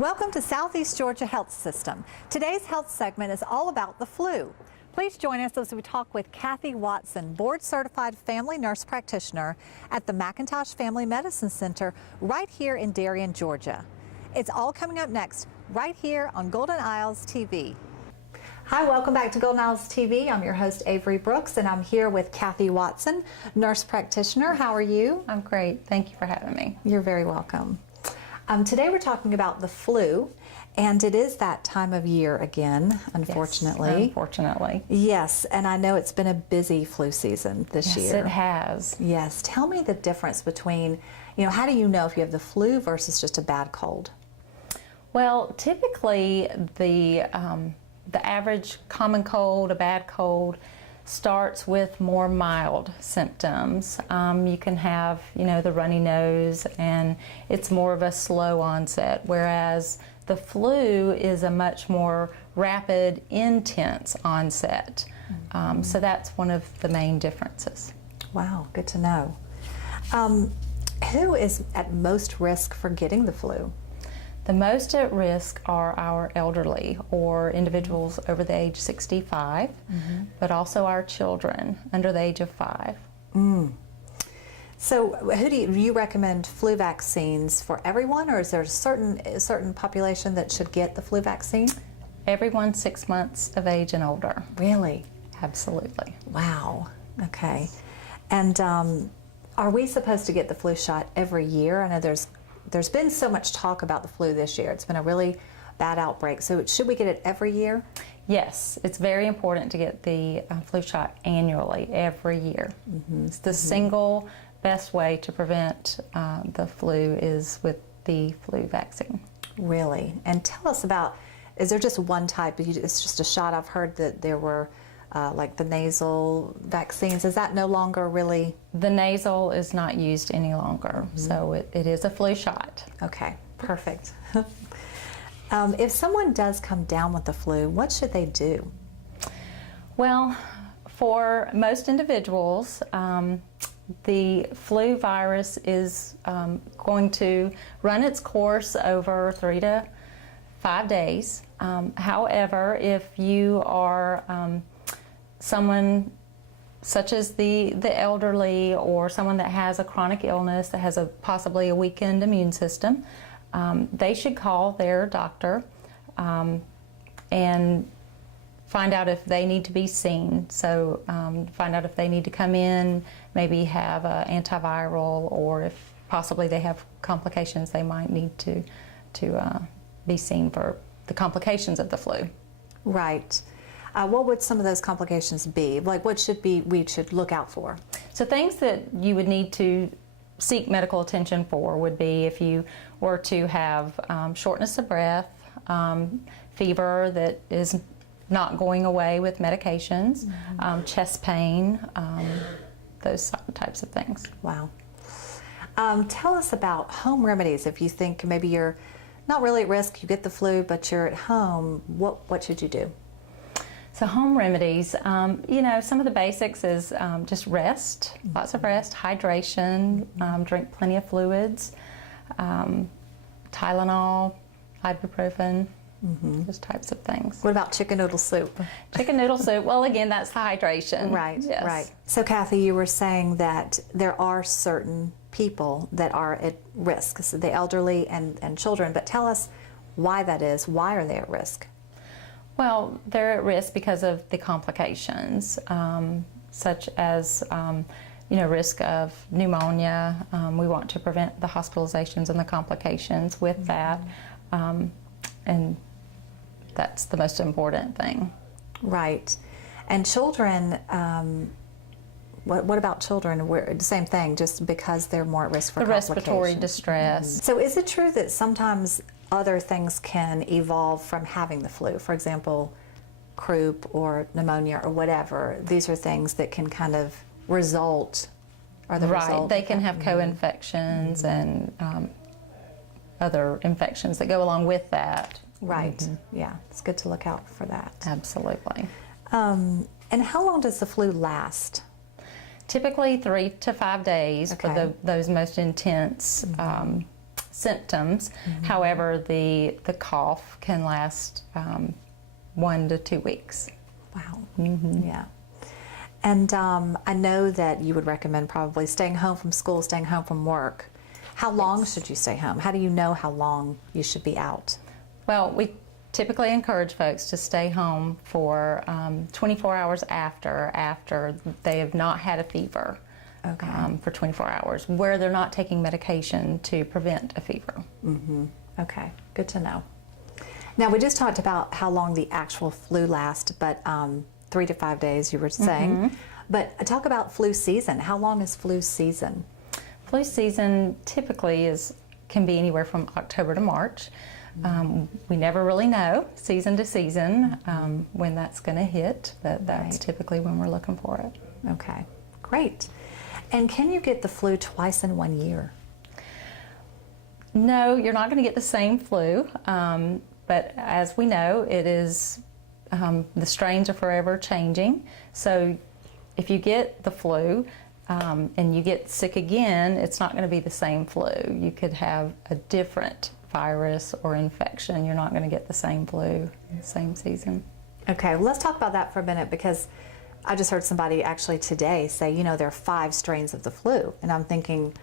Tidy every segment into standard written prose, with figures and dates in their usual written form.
Welcome to Southeast Georgia Health System. Today's health segment is all about the flu. Please join us as we talk with Kathy Watson, board-certified family nurse practitioner at the McIntosh Family Medicine Center right here in Darien, Georgia. It's all coming up next right here on Golden Isles TV. Hi, welcome back to Golden Isles TV. I'm your host, Avery Brooks, and I'm here with Kathy Watson, nurse practitioner. How are you? I'm great. Thank you for having me. You're very welcome. Today we're talking about the flu, and it is that time of year again, unfortunately. Yes, unfortunately. Yes, and I know it's been a busy flu season this year. Yes, it has. Yes. Tell me the difference between, how do you know if you have the flu versus just a bad cold? Well, typically the average common cold, a bad cold, starts with more mild symptoms. You can have, the runny nose, and it's more of a slow onset, whereas the flu is a much more rapid, intense onset. So that's one of the main differences. Wow, good to know. Who is at most risk for getting the flu? The most at risk are our elderly or individuals over the age 65, but also our children under the age of 5. So do you recommend flu vaccines for everyone, or is there a certain population that should get the flu vaccine? Everyone 6 months of age and older. Really? Absolutely. Wow. Okay. And are we supposed to get the flu shot every year? I know there's been so much talk about the flu this year. It's been a really bad outbreak. So should we get it every year? Yes, it's very important to get the flu shot annually, every year. It's the single best way to prevent the flu is with the flu vaccine. Really? And tell us about, is there just one type? It's just a shot. I've heard that there were like the nasal vaccines. Is that no longer really? The nasal is not used any longer, so it is a flu shot. Okay, perfect. If someone does come down with the flu, what should they do? Well, for most individuals, the flu virus is going to run its course over 3 to 5 days. However, if you are someone such as the elderly, or someone that has a chronic illness that has possibly a weakened immune system, they should call their doctor and find out if they need to be seen. So find out if they need to come in, maybe have an antiviral, or if possibly they have complications, they might need to be seen for the complications of the flu. Right. What would some of those complications be? Like, what we should look out for? So things that you would need to seek medical attention for would be if you were to have shortness of breath, fever that is not going away with medications, chest pain, those types of things. Wow. Tell us about home remedies. If you think maybe you're not really at risk, you get the flu, but you're at home, what should you do? So home remedies, some of the basics is just rest, lots of rest, hydration, drink plenty of fluids, Tylenol, ibuprofen, those types of things. What about chicken noodle soup? Chicken noodle soup, well, again, that's the hydration. Right, yes. Right. So Kathy, you were saying that there are certain people that are at risk, so the elderly and children, but tell us why that is. Why are they at risk? Well, they're at risk because of the complications, such as risk of pneumonia. We want to prevent the hospitalizations and the complications with that, and that's the most important thing. Right. And children, what about children? The same thing, just because they're more at risk for complications. The respiratory distress. So is it true that sometimes other things can evolve from having the flu? For example, croup or pneumonia or whatever. These are things that can kind of result, or the result. Right, they can have co-infections and other infections that go along with that. Right, yeah, it's good to look out for that. Absolutely. And how long does the flu last? Typically 3 to 5 days for those most intense symptoms. However, the cough can last 1 to 2 weeks. Wow. Yeah. And I know that you would recommend probably staying home from school, staying home from work. How long should you stay home? How do you know how long you should be out? Well, we typically encourage folks to stay home for 24 hours after they have not had a fever. Okay. For 24 hours, where they're not taking medication to prevent a fever. Okay, good to know. Now, we just talked about how long the actual flu lasts, but 3 to 5 days you were saying. But talk about flu season. How long is flu season? Flu season typically can be anywhere from October to March. We never really know, season to season, when that's going to hit, but that's typically when we're looking for it. Okay, great. And can you get the flu twice in 1 year? No, you're not going to get the same flu, but as we know, it is the strains are forever changing. So if you get the flu and you get sick again, it's not going to be the same flu. You could have a different virus or infection. You're not going to get the same flu in the same season. Okay, well, let's talk about that for a minute, because I just heard somebody actually today say, you know, there are 5 strains of the flu. And I'm thinking,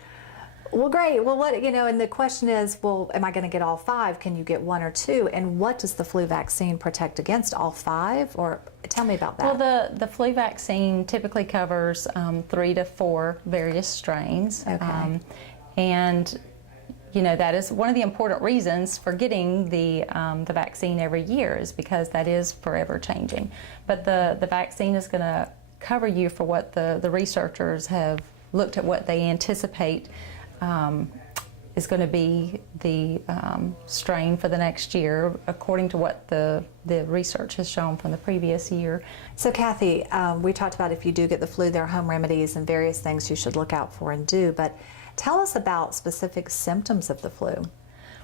well, great. Well, what, you know, and the question is, well, am I going to get all 5? Can you get 1 or 2? And what does the flu vaccine protect against, all 5? Or tell me about that. Well, the flu vaccine typically covers 3 to 4 various strains. Okay. And you know, that is one of the important reasons for getting the vaccine every year, is because that is forever changing. But the vaccine is going to cover you for what the researchers have looked at, what they anticipate is going to be the strain for the next year, according to what the research has shown from the previous year. So Kathy, we talked about if you do get the flu, there are home remedies and various things you should look out for and do, but tell us about specific symptoms of the flu.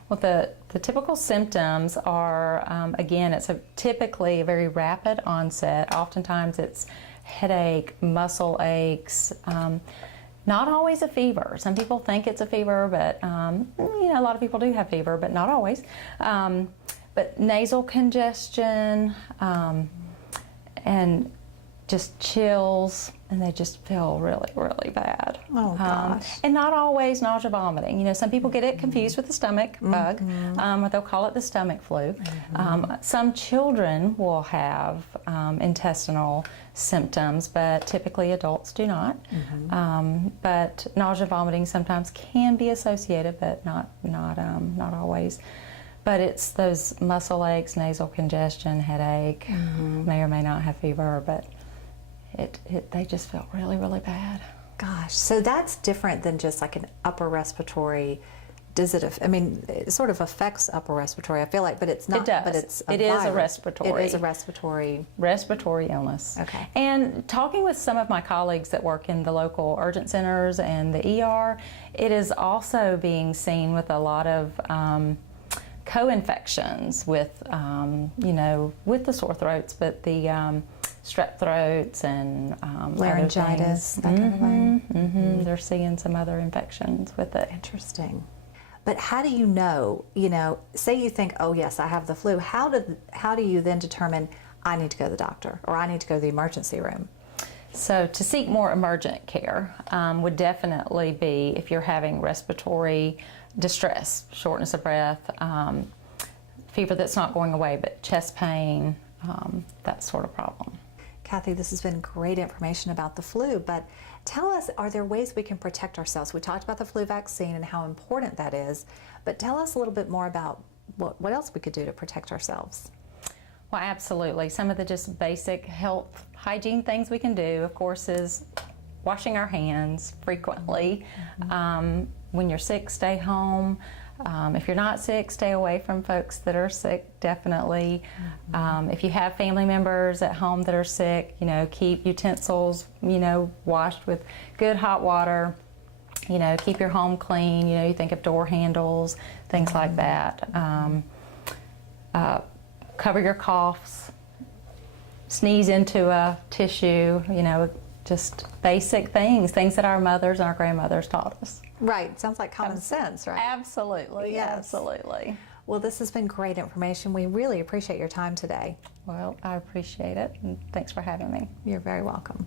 Well, the typical symptoms are, again, it's typically a very rapid onset. Oftentimes it's headache, muscle aches, not always a fever. Some people think it's a fever, but you know, a lot of people do have fever, but not always. But nasal congestion and just chills, and they just feel really, really bad. Oh, gosh. And not always nausea, vomiting. You know, some people get it confused with the stomach bug, or they'll call it the stomach flu. Some children will have intestinal symptoms, but typically adults do not. But nausea, vomiting sometimes can be associated, but not always. But it's those muscle aches, nasal congestion, headache, may or may not have fever, but they just felt really, really bad. Gosh, so that's different than just like an upper respiratory. Does it? I mean, it sort of affects upper respiratory, I feel like, but it's not. It does. But it's It is a respiratory. It is a respiratory Illness. Okay. And talking with some of my colleagues that work in the local urgent centers and the ER, it is also being seen with a lot of co-infections with, you know, with the sore throats, but the strep throats and laryngitis, that kind of thing. They're seeing some other infections with it. Interesting. But how do you know, say you think, oh yes, I have the flu, how do you then determine I need to go to the doctor or I need to go to the emergency room? So to seek more emergent care would definitely be if you're having respiratory distress, shortness of breath, fever that's not going away, but chest pain, that sort of problem. Kathy, this has been great information about the flu, but tell us, are there ways we can protect ourselves? We talked about the flu vaccine and how important that is, but tell us a little bit more about what else we could do to protect ourselves. Well, absolutely. Some of the just basic health hygiene things we can do, of course, is washing our hands frequently. When you're sick, stay home. If you're not sick, stay away from folks that are sick, definitely. If you have family members at home that are sick, keep utensils, washed with good hot water. Keep your home clean. You think of door handles, things like that. Cover your coughs. Sneeze into a tissue, just basic things that our mothers and our grandmothers taught us. Right. Sounds like common sense, right? Absolutely. Yes. Absolutely. Well, this has been great information. We really appreciate your time today. Well, I appreciate it, and thanks for having me. You're very welcome.